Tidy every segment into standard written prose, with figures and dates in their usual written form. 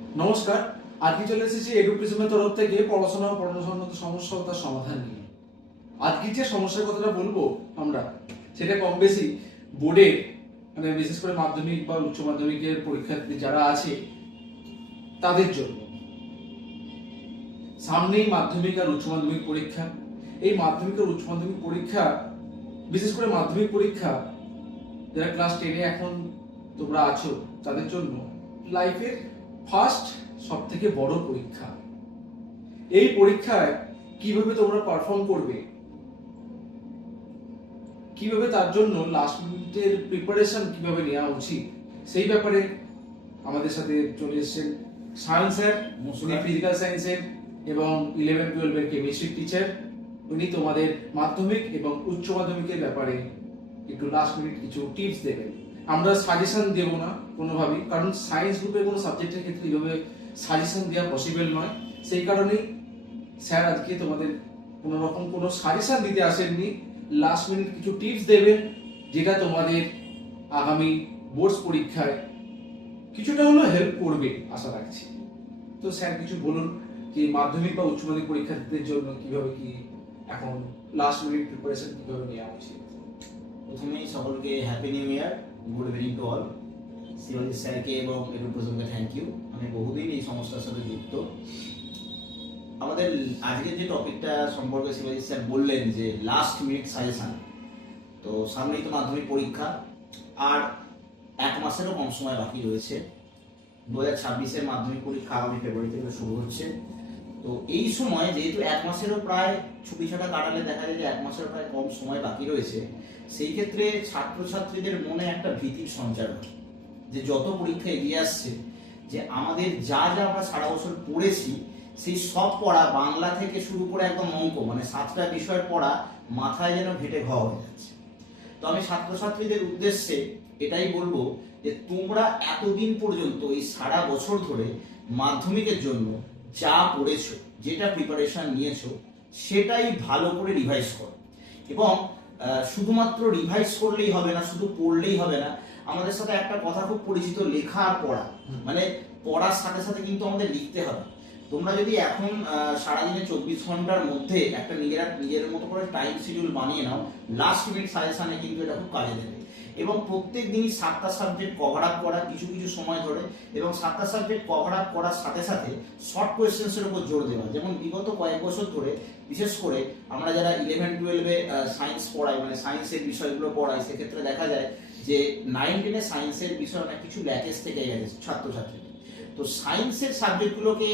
নমস্কার। আজকে চলে এসেছি এডুপ্রিজমের তরফ থেকে পড়াশোনা ও পড়াশোনার সমস্যা ও তার সমাধান নিয়ে। আজকে যে সমস্যার কথাটা বলবো আমরা, সেটা কম বেশি বোর্ডের মানে বিশেষ করে মাধ্যমিক বা উচ্চ মাধ্যমিকের পরীক্ষার্থী যারা আছে তাদের জন্য। সামনেই মাধ্যমিক আর উচ্চ মাধ্যমিক পরীক্ষা। এই মাধ্যমিক আর উচ্চ মাধ্যমিক পরীক্ষা, বিশেষ করে মাধ্যমিক পরীক্ষা যারা ক্লাস 10-এ এখন তোমরা আছো তাদের জন্য লাইফের ফার্স্ট সব থেকে বড় পরীক্ষা। এই পরীক্ষায় কিভাবে তোমরা পারফর্ম করবে, কিভাবে তার জন্য লাস্ট মিনিটের প্রিপারেশন কিভাবে নেওয়া উচিত, সেই ব্যাপারে আমাদের সাথে চলে এসেছেন সায়ন স্যার। উনি ফিজিক্যাল সায়েন্সের এবং 11-12-এর কেমিস্ট্রি টিচার। উনি তোমাদের মাধ্যমিক এবং উচ্চ মাধ্যমিকের ব্যাপারে একটু লাস্ট মিনিট কিছু টিপস দেবেন। আমরা সাজেশন দেব না কোনোভাবেই, কারণ সায়েন্স গ্রুপের কোনো সাবজেক্টের ক্ষেত্রে এইভাবে সাজেশন দেওয়া পসিবল নয়। সেই কারণেই স্যার আজকে তোমাদের কোনো রকম কোনো সাজেশন দিতে আসেননি, লাস্ট মিনিট কিছু টিপস দেবেন যেটা তোমাদের আগামী বোর্ডস পরীক্ষায় কিছুটা হলেও হেল্প করবে আশা রাখছি। তো স্যার কিছু বলুন যে মাধ্যমিক বা উচ্চ মাধ্যমিক পরীক্ষার্থীদের জন্য কিভাবে কি এখন লাস্ট মিনিট প্রিপারেশন কিভাবে নেওয়া উচিত। প্রথমেই সকলকে happy new year, good evening to all. শিবাজি স্যারকে এবং এডুপ্রিজমকে থ্যাংক ইউ। আমি বহুদিন এই সংস্থার সাথে যুক্ত। আমাদের আজকের যে টপিকটা সম্পর্কে শিবাজি স্যার বললেন যে লাস্ট মিনিট সাজেশন, তো সামনেই তো মাধ্যমিক পরীক্ষা, আর এক মাসেরও কম সময় বাকি রয়েছে। 2026-এর মাধ্যমিক পরীক্ষা আগামী ফেব্রুয়ারি থেকে শুরু হচ্ছে। তো এই সময় যেহেতু এক মাসেরও প্রায় ছুটি ছাটা কাটালে দেখা যায় যে এক মাসের প্রায় কম সময় বাকি রয়েছে, সেই ক্ষেত্রে ছাত্রছাত্রীদের মনে একটা ভীতির সঞ্চার হয় যে যত পরীক্ষা এগিয়ে আসছে, যে আমাদের যা যা আমরা সারা বছর পড়েছি সেই সব পড়া বাংলা থেকে শুরু করে একদম অঙ্ক মানে 7টা বিষয়ের পড়া মাথায় যেন ঘেটে ঘ হয়ে যাচ্ছে। তো আমি ছাত্রছাত্রীদের উদ্দেশ্যে এটাই বলবো যে তোমরা এতদিন পর্যন্ত এই সারা বছর ধরে মাধ্যমিকের জন্য যা পড়েছো, যেটা প্রিপারেশন নিয়েছো, সেটাই ভালো করে রিভাইজ করো। এবং শুধুমাত্র রিভাইজ করলেই হবে না, শুধু পড়লেই হবে না। আমাদের সাথে একটা কথা খুব পরিচিত, লেখা আর পড়া। মানে পড়ার সাথে সাথে কিন্তু আমাদের লিখতে হবে। তোমরা যদি এখন সারাদিনে 24 ঘন্টার মধ্যে একটা নিজের মতো করে টাইম শিডিউল বানিয়ে নাও, লাস্ট মিনিট সাজেশনে কিন্তু এটা খুব কাজে দেবে। এবং প্রত্যেক দিনই 7টা সাবজেক্ট কভার আপ করা কিছু কিছু সময় ধরে, এবং 7টা সাবজেক্ট কভার আপ করার সাথে সাথে শর্ট কোয়েশ্চেন্সের উপর জোর দেওয়া। যেমন বিগত কয়েক বছর ধরে বিশেষ করে আমরা যারা 11-12-এ সায়েন্স পড়াই, মানে সায়েন্সের বিষয়গুলো পড়াই, সেক্ষেত্রে দেখা যায় যে 9-10-এ সায়েন্সের বিষয় অনেক কিছু ব্যাকেজ থেকে গেছে ছাত্রছাত্রী। তো সায়েন্সের সাবজেক্টগুলোকে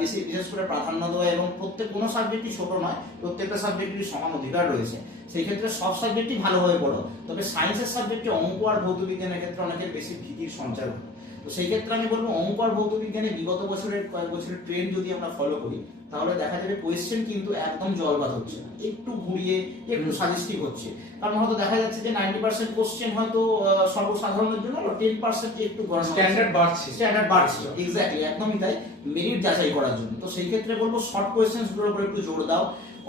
বিশেষ করে প্রাধান্য দেওয়া, এবং কোনো সাবজেক্টই ছোট নয়, প্রত্যেকটা সাবজেক্টেরই সমান অধিকার রয়েছে। সেই ক্ষেত্রে সব সাবজেক্টই ভালোভাবে পড়ো। তবে সায়েন্সের সাবজেক্টে অঙ্ক আর ভৌত বিজ্ঞানের ক্ষেত্রে অনেকের বেশি ভীতির সঞ্চার হয়। তো সেই ক্ষেত্রে আমি বলবো অঙ্ক আর ভৌত বিজ্ঞানে বিগত কয়েক বছরের ট্রেন্ড যদি আমরা ফলো করি, তাহলে দেখা যাবে কোয়েশ্চেন কিন্তু একদম জলবাদ হচ্ছে না, একটু ঘুরিয়ে একটু সাজেস্টিভ হচ্ছে। কারণ হয়তো দেখা যাচ্ছে যে 90% কোশ্চেন হয়তো সর্বসাধারণের জন্য, 10% একটু স্ট্যান্ডার্ড বাড়ছে। এক্স্যাক্টলি, একদমই তাই, মেরিট যাচাই করার জন্য। তো সেই ক্ষেত্রে বলবো শর্ট কোয়েশ্চেন্স গুলোর উপর একটু জোর দাও।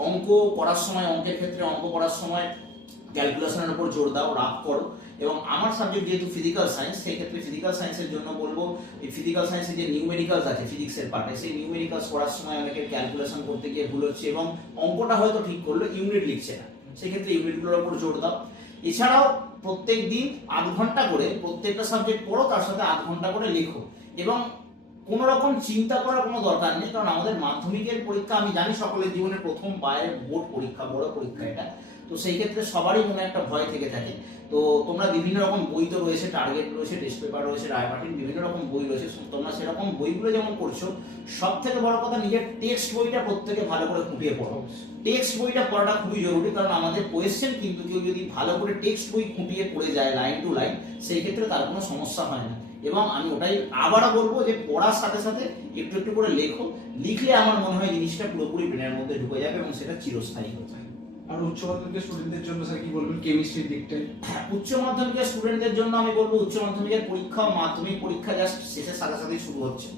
অঙ্ক করার সময়, অঙ্কের ক্ষেত্রে অঙ্ক করার সময় ক্যালকুলেশনের উপর জোর দাও, রাফ করো। এবং আমার সাবজেক্ট যেহেতু ফিজিক্যাল সায়েন্স, সেই ক্ষেত্রে ফিজিক্যাল সায়েন্সের জন্য বলবো এই ফিজিক্যাল সায়েন্সে যে নিউমেরিক্যালস আছে ফিজিক্সের পার্টে, সেই নিউমেরিক্যালস করার সময় অনেকের ক্যালকুলেশন করতে গিয়ে ভুল হচ্ছে, এবং অঙ্কটা হয়তো ঠিক করলো, ইউনিট লিখছে না। সেই ক্ষেত্রে ইউনিটগুলোর উপর জোর দাও। এছাড়াও প্রত্যেক দিন 8 ঘন্টা করে প্রত্যেকটা সাবজেক্ট পড়ো, তার সাথে 8 ঘন্টা করে লেখো। এবং কোনো রকম চিন্তা করার কোনো দরকার নেই, কারণ আমাদের মাধ্যমিকের পরীক্ষা আমি জানি সকলের জীবনের প্রথম বাইরের বোর্ড পরীক্ষা, বড় পরীক্ষা এটা। তো সেই ক্ষেত্রে সবারই মনে একটা ভয় থেকে থাকে। তো তোমরা বিভিন্ন রকম বই তো রয়েছে, টার্গেট রয়েছে, টেস্ট পেপার রয়েছে, রায়মার্টিন, বিভিন্ন রকম বই রয়েছে। তোমরা সেরকম বইগুলো যেমন পড়ছো, সব থেকে বড় কথা নিজের টেক্সট বইটা প্রত্যেকে ভালো করে খুঁটিয়ে পড়ো। টেক্সট বইটা পড়াটা খুবই জরুরি, কারণ আমাদের কোয়েশ্চেন কিন্তু কেউ যদি ভালো করে টেক্সট বই খুঁটিয়ে পড়ে যায় লাইন টু লাইন, সেই ক্ষেত্রে তার কোনো সমস্যা হয় না। এবং আমি ওটাই আবারও বলবো যে পড়ার সাথে সাথে একটু একটু করে লেখো। লিখলে আমার মনে হয় জিনিসটা পুরোপুরি ব্রেনের মধ্যে ঢুকে যাবে এবং সেটা চিরস্থায়ী হয়ে যাবে। আর উচ্চ মাধ্যমিকের স্টুডেন্টদের জন্য স্যার কি বলবেন কেমিস্ট্রির দিকটায়? উচ্চ মাধ্যমিকের স্টুডেন্টদের জন্য আমি বলবো উচ্চ মাধ্যমিকের পরীক্ষা ও মাধ্যমিক পরীক্ষা জাস্ট শেষের সাথে সাথেই শুরু হচ্ছে।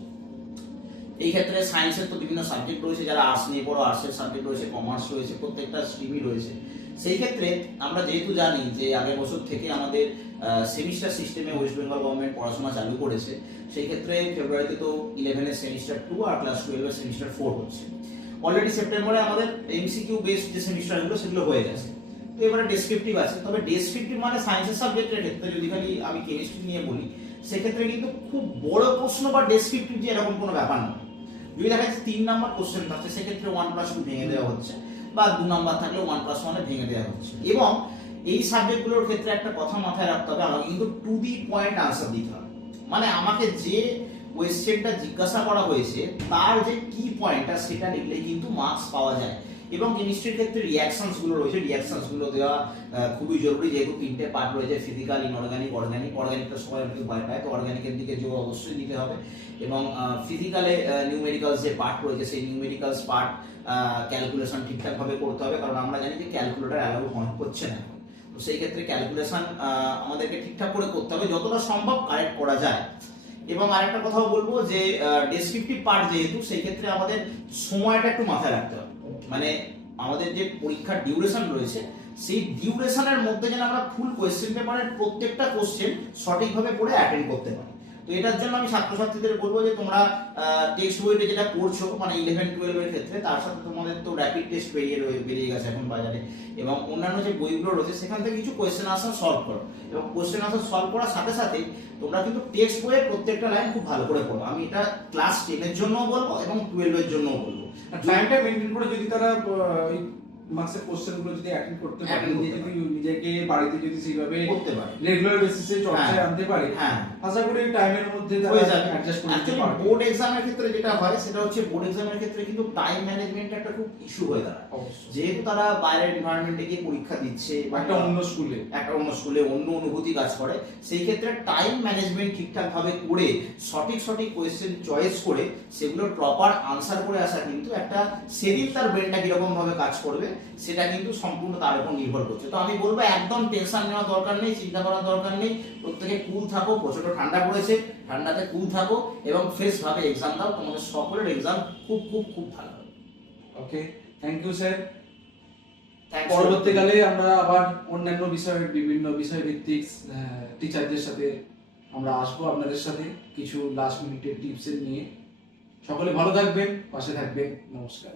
এই ক্ষেত্রে সায়েন্সের তো বিভিন্ন সাবজেক্ট রয়েছে, যারা আর্টস নিয়ে পড়ো আর্টসের সাবজেক্ট রয়েছে, কমার্স রয়েছে, প্রত্যেকটা স্ট্রিমই রয়েছে। সেই ক্ষেত্রে আমরা যেহেতু জানি যে আগের বছর থেকে আমাদের সেমিস্টার সিস্টেমে ওয়েস্ট বেঙ্গল গভর্নমেন্ট পড়াশোনা চালু করেছে, সেই ক্ষেত্রে ফেব্রুয়ারিতে তো 11-এর সেমিস্টার 2 আর ক্লাস 12-এর সেমিস্টার 4 হচ্ছে। অলরেডি সেপ্টেম্বরে আমাদের এমসিকিউ বেসড যে সেমিস্টারগুলো সেগুলো হয়ে গেছে। তো এবারে ডেসক্রিপটিভ আছে, তবে ডেসক্রিপটিভ মানে সায়েন্সের সাবজেক্টের ক্ষেত্রে যদি খালি আমি কেমিস্ট্রি নিয়ে বলি, সেক্ষেত্রে কিন্তু খুব বড় প্রশ্ন বা ডেসক্রিপটিভ যে এরকম কোনো ব্যাপার নয়। যদি দেখা যাচ্ছে 3 নাম্বার কোশ্চেন থাকছে, সেক্ষেত্রে 1+2 ভেঙে দেওয়া হচ্ছে, বা 2 নাম্বার থাকলে 1+1 ভেঙে দেওয়া হচ্ছে। এবং এই সাবজেক্টগুলোর ক্ষেত্রে একটা কথা মাথায় রাখতে হবে, আমাকে কিন্তু টু দি পয়েন্ট আনসার দিতে হবে। মানে আমাকে যে কোয়েশ্চেনটা জিজ্ঞাসা করা হয়েছে তার যে কি পয়েন্টটা সেটা লিখলেই কিন্তু মার্কস পাওয়া যায়। এবং কেমিস্ট্রির ক্ষেত্রে রিয়াকশনস গুলো রয়েছে, রিয়াকশনস গুলো দেওয়া খুবই জরুরি, যেহেতু 3টে পার্ট রয়েছে, ফিজিক্যাল, ইনঅর্গানিক, অর্গানিক। অর্গানিকটা সবাই একটু ভয় পায়, তো অর্গানিকের দিকে জোর অবশ্যই দিতে হবে। এবং ফিজিক্যালে নিউমেরিক্যালস যে পার্ট রয়েছে, সেই নিউমেরিক্যালস পার্ট ক্যালকুলেশন ঠিকঠাকভাবে করতে হবে, কারণ আমরা জানি যে ক্যালকুলেটর অ্যালাউ হচ্ছে না। তো সেই ক্ষেত্রে ক্যালকুলেশন আমাদেরকে ঠিকঠাক করে করতে হবে, যতটা সম্ভব কারেক্ট করা যায়। এবং আরেকটা কথাও বলবো যে ডেসক্রিপটিভ পার্ট যেহেতু, সেই ক্ষেত্রে আমাদের সময়টা একটু মাথায় রাখতে হবে। মানে আমাদের যে পরীক্ষার ডিউরেশন রয়েছে, সেই ডিউরেশনের মধ্যে যেন আমরা ফুল কোয়েশ্চেন পেপারের প্রত্যেকটা কোশ্চেন সঠিকভাবে পড়ে অ্যাটেন্ড করতে পারি। তো এটার জন্য আমি ছাত্রছাত্রীদের বলবো যে তোমরা টেক্সট বইতে যেটা পড়ছো, মানে 11-12 এর ক্ষেত্রে, তার সাথে তোমাদের তো র্যাপিড টেস্ট বেরিয়ে গেছে এখন বাজারে, এবং অন্যান্য যে বইগুলো রয়েছে সেখান থেকে কিছু কোয়েশ্চেন আনসার সলভ করো। এবং কোয়েশ্চেন আনসার সলভ করার সাথে সাথে তোমরা কিন্তু টেক্সট বইয়ের প্রত্যেকটা লাইন খুব ভালো করে পড়ো। আমি এটা ক্লাস 10-এর জন্যও বলবো এবং 12-এর জন্যও বলবো। টাইমটা মেইনটেইন করে যদি তারা মার্কসের কোশ্চেনগুলো যদি অ্যাটেন্ড করতে পারে, নিজেকে বাড়িতে যদি সেইভাবে করতে পারে, রেগুলার বেসিসে চর্চায় আনতে পারে, আশা করি টাইমের মধ্যে হয়ে যাবে। অ্যাডজাস্ট করতে পারবে। বোর্ড এক্সামের ক্ষেত্রে যেটা হয় সেটা হচ্ছে, বোর্ড এক্সামের ক্ষেত্রে কিন্তু টাইম ম্যানেজমেন্ট একটা খুব ইস্যু হয়ে দাঁড়ায়, যেহেতু তারা বাইরের এনভায়রনমেন্টে গিয়ে পরীক্ষা দিচ্ছে, একটা অন্য স্কুলে অন্য অনুভূতি কাজ করে। সেই ক্ষেত্রে টাইম ম্যানেজমেন্ট ঠিকঠাক ভাবে করে সঠিক কোয়েশ্চেন চয়েস করে সেগুলোর প্রপার আনসার করে আসা, কিন্তু একটা সেদিন তার ব্রেনটা কিরকম ভাবে কাজ করবে সেটা কিন্তু সম্পূর্ণ তার উপর নির্ভর করছে। তো আমি বলবো একদম টেনশন নেওয়ার দরকার নেই, চিন্তা করার দরকার নেই, প্রত্যেকে কুল থাকো। প্রচন্ড ঠান্ডা পড়েছে, ঠান্ডাতে কুল থাকো এবং ফ্রেশ ভাবে এক্সাম দাও, তোমাদের সকলের এক্সাম খুব খুব খুব ভালো হবে। ওকে, থ্যাংক ইউ স্যার। পরবর্তীকালে আমরা আবার অন্যান্য বিভিন্ন বিষয় ভিত্তিক টিচারদের সাথে আমরা আসবো, আপনাদের সাথে কিছু লাস্ট মিনিটের টিপস নিয়ে। সকলে ভালো থাকবেন, পাশে থাকবেন। নমস্কার।